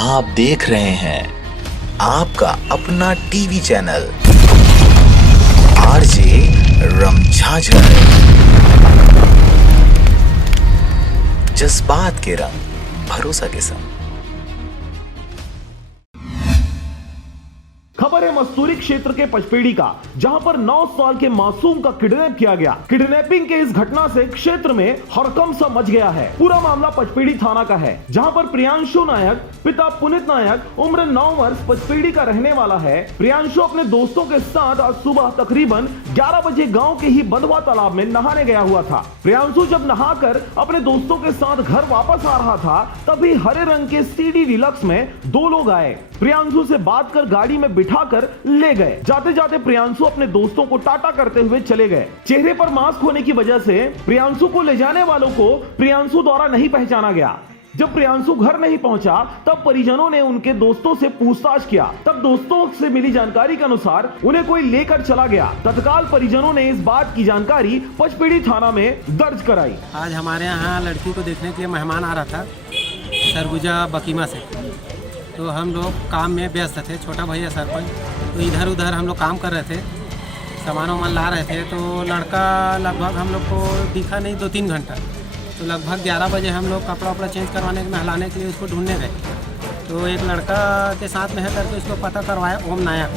आप देख रहे हैं आपका अपना टीवी चैनल आरजे रमझाझर। जज्बात के रंग, भरोसा के संग। खबर है मस्तूरी क्षेत्र के पचपेड़ी का, जहां पर 9 साल के मासूम का किडनैप किया गया। किडनैपिंग के इस घटना से क्षेत्र में हड़कंप सा मच गया है। पूरा मामला पचपेड़ी थाना का है, जहां पर प्रियांशु नायक पिता पुनीत नायक उम्र 9 वर्ष पचपेड़ी का रहने वाला है। प्रियांशु अपने दोस्तों के साथ आज सुबह तकरीबन 11 बजे गाँव के ही बंधवा तालाब में नहाने गया हुआ था। प्रियांशु जब नहाकर अपने दोस्तों के साथ घर वापस आ रहा था, तभी हरे रंग के सीडी डिलक्स में 2 लोग आए। प्रियांशु से बात कर गाड़ी में बिठाकर ले गए। जाते जाते प्रियांशु अपने दोस्तों को टाटा करते हुए चले गए। चेहरे पर मास्क होने की वजह से प्रियांशु को ले जाने वालों को प्रियांशु द्वारा नहीं पहचाना गया। जब प्रियांशु घर नहीं पहुंचा, तब परिजनों ने उनके दोस्तों से पूछताछ किया। तब दोस्तों से मिली जानकारी के अनुसार उन्हें कोई लेकर चला गया। तत्काल परिजनों ने इस बात की जानकारी पचपेड़ी थाना में दर्ज कराई। आज हमारे यहाँ लड़की को देखने के लिए मेहमान आ रहा था सरगुजा बकीमा से। तो हम लोग काम में व्यस्त थे, छोटा भैया सरपंच, तो इधर उधर हम लोग काम कर रहे थे, सामान वामान ला रहे थे। तो लड़का लगभग हम लोग को दिखा नहीं 2-3 घंटा। तो लगभग 11 बजे हम लोग कपड़ा वपड़ा चेंज करवाने के नहलाने के लिए उसको ढूंढने गए। तो एक लड़का के साथ में है करके उसको पता करवाया, ओम नायक।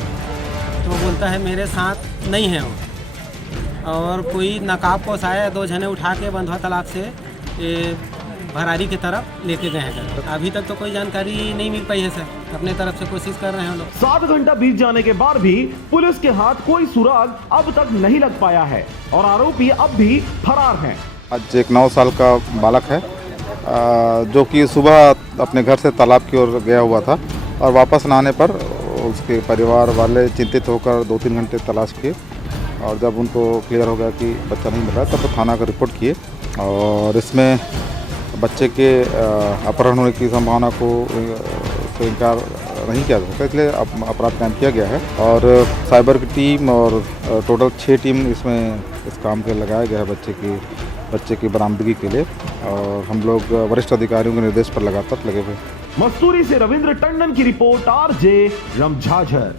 तो बोलता है मेरे साथ नहीं है वो, और कोई नकाब पोस आया, 2 जने उठा के बंधवा तालाब से भरारी की तरफ लेके गए हैं। अभी तक तो कोई जानकारी नहीं मिल पाई है सर, अपने तरफ से कोशिश कर रहे हैं लोग। 7 घंटा बीत जाने के बाद भी पुलिस के हाथ कोई सुराग अब तक नहीं लग पाया है और आरोपी अब भी फरार हैं। आज एक 9 साल का बालक है जो कि सुबह अपने घर से तालाब की ओर गया हुआ था और वापस नहाने पर उसके परिवार वाले चिंतित होकर 2-3 घंटे तलाश किए और जब उनको क्लियर हो गया कि बच्चा नहीं मिला तब तो थाना का रिपोर्ट किए। और इसमें बच्चे के अपहरण होने की संभावना को इनकार नहीं किया जा सकता, इसलिए अपराध कायम किया गया है। और साइबर की टीम और टोटल 6 टीम इसमें इस काम के लगाया गया है बच्चे की बरामदगी के लिए। और हम लोग वरिष्ठ अधिकारियों के निर्देश पर लगातार लगे हुए। मस्तूरी से रविंद्र टंडन की रिपोर्ट, आरजे रमझाझर।